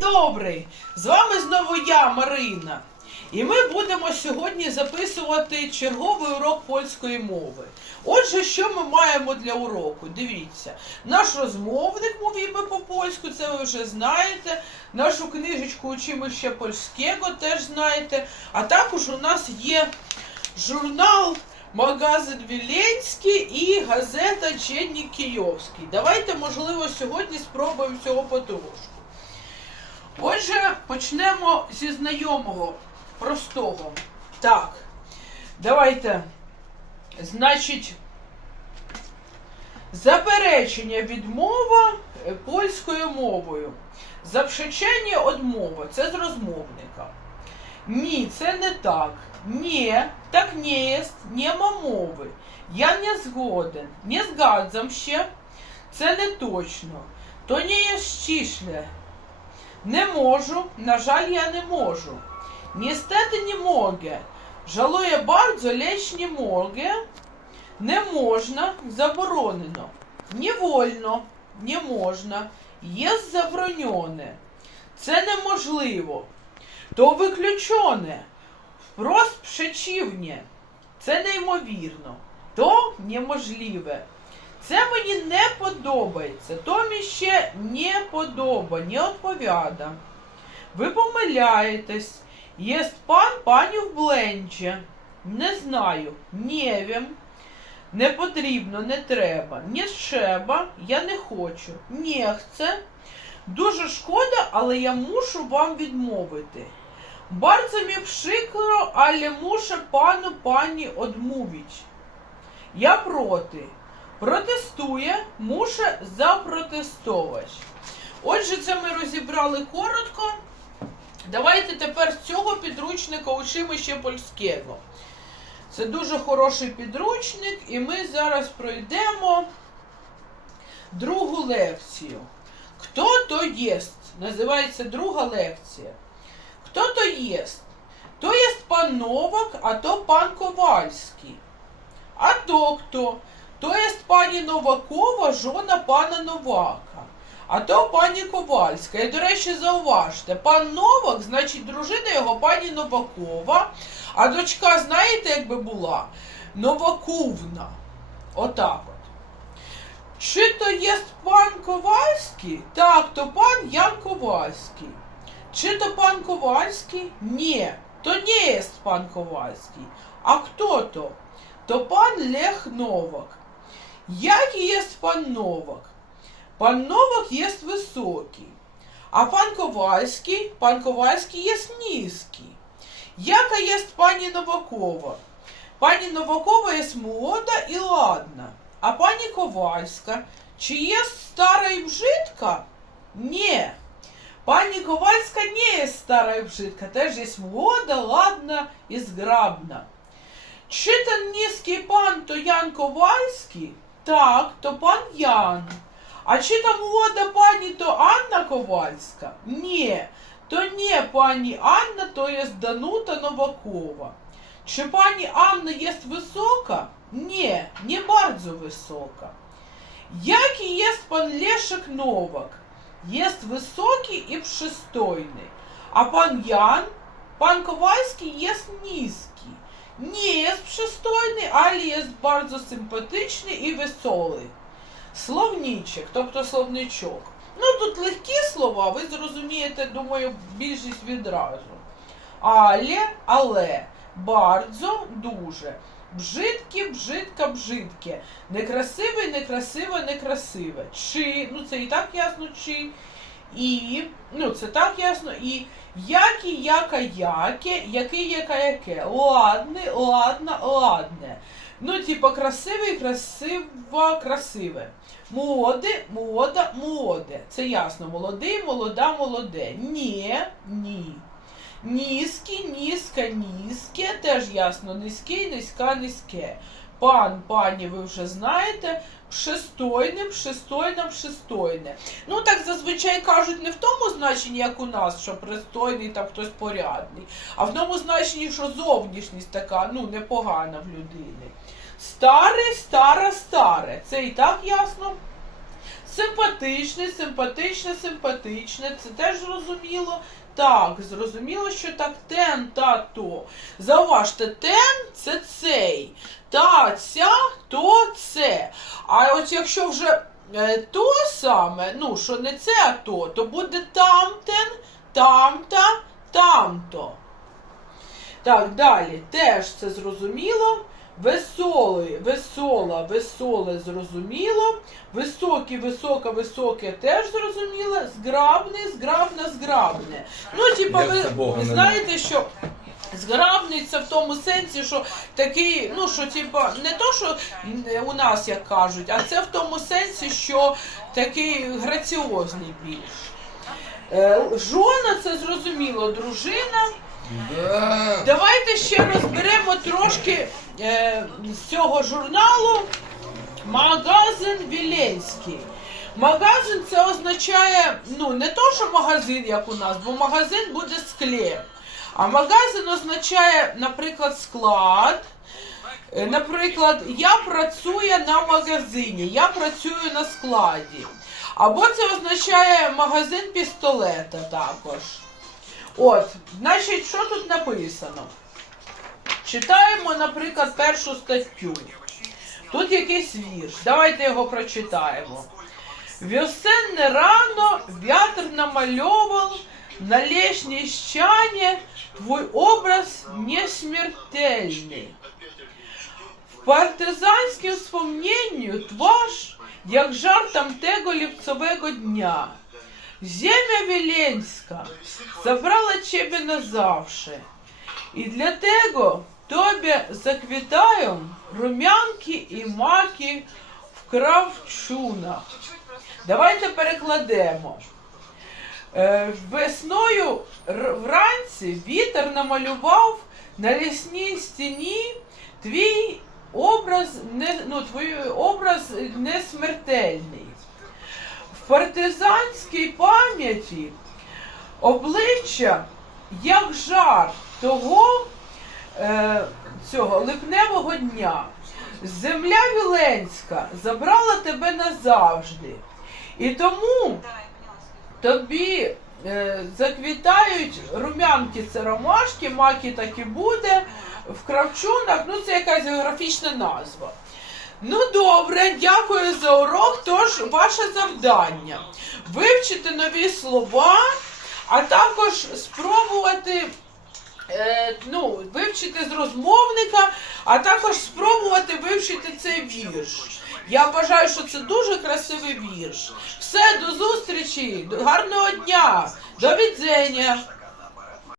добрий! З вами знову я, Марина. І ми будемо сьогодні записувати черговий урок польської мови. Отже, що ми маємо для уроку? Дивіться, наш розмовник мовімо по-польську, це ви вже знаєте. Нашу книжечку «Учимо ще польського теж знаєте. А також у нас є журнал Магазин Віленський і газета Ченнік Київський. Давайте, можливо, сьогодні спробуємо цього потрошку. Отже, почнемо зі знайомого, простого. Так, давайте. Значить, заперечення відмова е, польською мовою. Запрещення одмова. Це з розмовника. Ні, це не так. Ні, так не jest, нема мови. Я не згоден, не згадзам ще. Це не точно. То не є ściśle. Не можу, на жаль, я не можу. Niestety не mogę. Жалує bardzo, lecz не mogę. Не можна, заборонено. Не вольно, не можна. Є заборонене. Це неможливо. То виключене. Впрост przeciwnie. Це неймовірно. То неможливе. Це мені не подобається. То мені ще не подоба, не відповіда. Ви помиляєтесь. Єсть пан паню в бленче. Не знаю, не вім. Не потрібно, не треба. Не треба, я не хочу. Не хце. Дуже шкода, але я мушу вам відмовити. Bardzo mi przykro, ale muszę panu pani odmówić. Я проти. Протестує, муше запротестовувати. Отже, це ми розібрали коротко. Давайте тепер з цього підручника учимо ще польського. Це дуже хороший підручник, і ми зараз пройдемо другу лекцію. Хто то єсть? Називається друга лекція. Хто то єсть? То єсть пан Новак, а то пан Ковальський. А то хто? То єсть пані Новакова, жона пана Новака. А то пані Ковальська. І, до речі, зауважте, пан Новак, значить, дружина його пані Новакова, а дочка, знаєте, як би була? Новаковна. Отак от. Чи то є пан Ковальський? Так, то пан Ян Ковальський. Чи то пан Ковальський? Ні, то не є пан Ковальський. А хто то? То пан Лех Новак. Який є пан Новак? Пан Новак є високий. А пан Ковальський, пан Ковальський є низький. Яка є пані Новакова? Пані Новакова є молода і ладна. А пані Ковальська, чи є стара і бжитка? Ні. Пані Ковальська не є стара і бжитка, теж є молода, ладна і зграбна. Чи то низький пан то Ян Ковальський? Так, то пан Ян. А чи то молода пані то Анна Ковальська? Ні, то не пані Анна, то є Данута Новакова. Чи пані Анна є висока? Ні, не bardzo висока. Який є пан Лешек Новак? Є високий і пристойний. А пан Ян, пан Ковальський є низький. Є пристойний, але є дуже симпатичний і веселий. Словнічик, тобто словничок. Ну, тут легкі слова, ви зрозумієте, думаю, більшість відразу. Але, але, бардзо, дуже. Бжитки, бжитка, бжитке. Некрасиве, некрасиве, некрасиве. Чи, ну це і так ясно, чи. І, ну це так ясно, і які, яка, яке, який, яка, яке. Ладне, ладна, ладне. Ну, типа, красивий, красива, красиве. Молоде, молода, молоде. Це ясно. Молодий, молода, молоде. Ні, ні. Низький, низька, низьке, теж ясно, низький, низька, низьке. Пан, пані, ви вже знаєте, пристойне, пристойна, пристойне. Ну так зазвичай кажуть не в тому значенні, як у нас, що пристойний там хтось порядний, а в тому значенні, що зовнішність така, ну, непогана в людини. Старе, стара, старе. Це і так ясно. Симпатичний, симпатичне, симпатичне. Це теж зрозуміло. Так, зрозуміло, що так тен та то. Зауважте, тен це цей. Та ця то це. А от якщо вже е, то саме, ну що не це, а то, то буде тамтен, тамта, тамто. Так, далі теж це зрозуміло. Веселий, весола, веселе зрозуміло. Високий, висока, високе теж зрозуміло. Зграбний, зграбна, зграбне. Ну, типа, ви знаєте, що зграбний це в тому сенсі, що такий, ну що, типа, не то, що у нас як кажуть, а це в тому сенсі, що такий граціозний більш. Е, Жона це зрозуміло, дружина. Да. Давайте ще розберемо трошки е, з цього журналу магазин Віленський. Магазин це означає, ну, не то, що магазин, як у нас, бо магазин буде склеп. А магазин означає, наприклад, склад. Е, Наприклад, я працюю на магазині, я працюю на складі. Або це означає магазин пістолета також. От, значить, що тут написано? Читаємо, наприклад, першу статтю. Тут якийсь вірш. Давайте його прочитаємо. Весенне рано вятр намальовал на лешней щане твой образ несмертельный. В партизанськім вспомненню тваж, як жар тамтего ліпцового дня. Земля Віленська забрала тебе назавше. І для tego тобі заквітаю румянки і маки в кравчунах. Давайте перекладемо. Е, Весною вранці вітер намалював на лісній стіні твій образ, ну, твій образ несмертельний. Партизанській пам'яті обличчя як жар того е, цього липневого дня. Земля Віленська забрала тебе назавжди. І тому тобі е, заквітають румянки це ромашки, маки так і буде, в кравчунах, ну це якась географічна назва. Ну добре, дякую за урок. Тож ваше завдання вивчити нові слова, а також спробувати е, ну, вивчити з розмовника, а також спробувати вивчити цей вірш. Я вважаю, що це дуже красивий вірш. Все, до зустрічі, гарного дня, до відзення.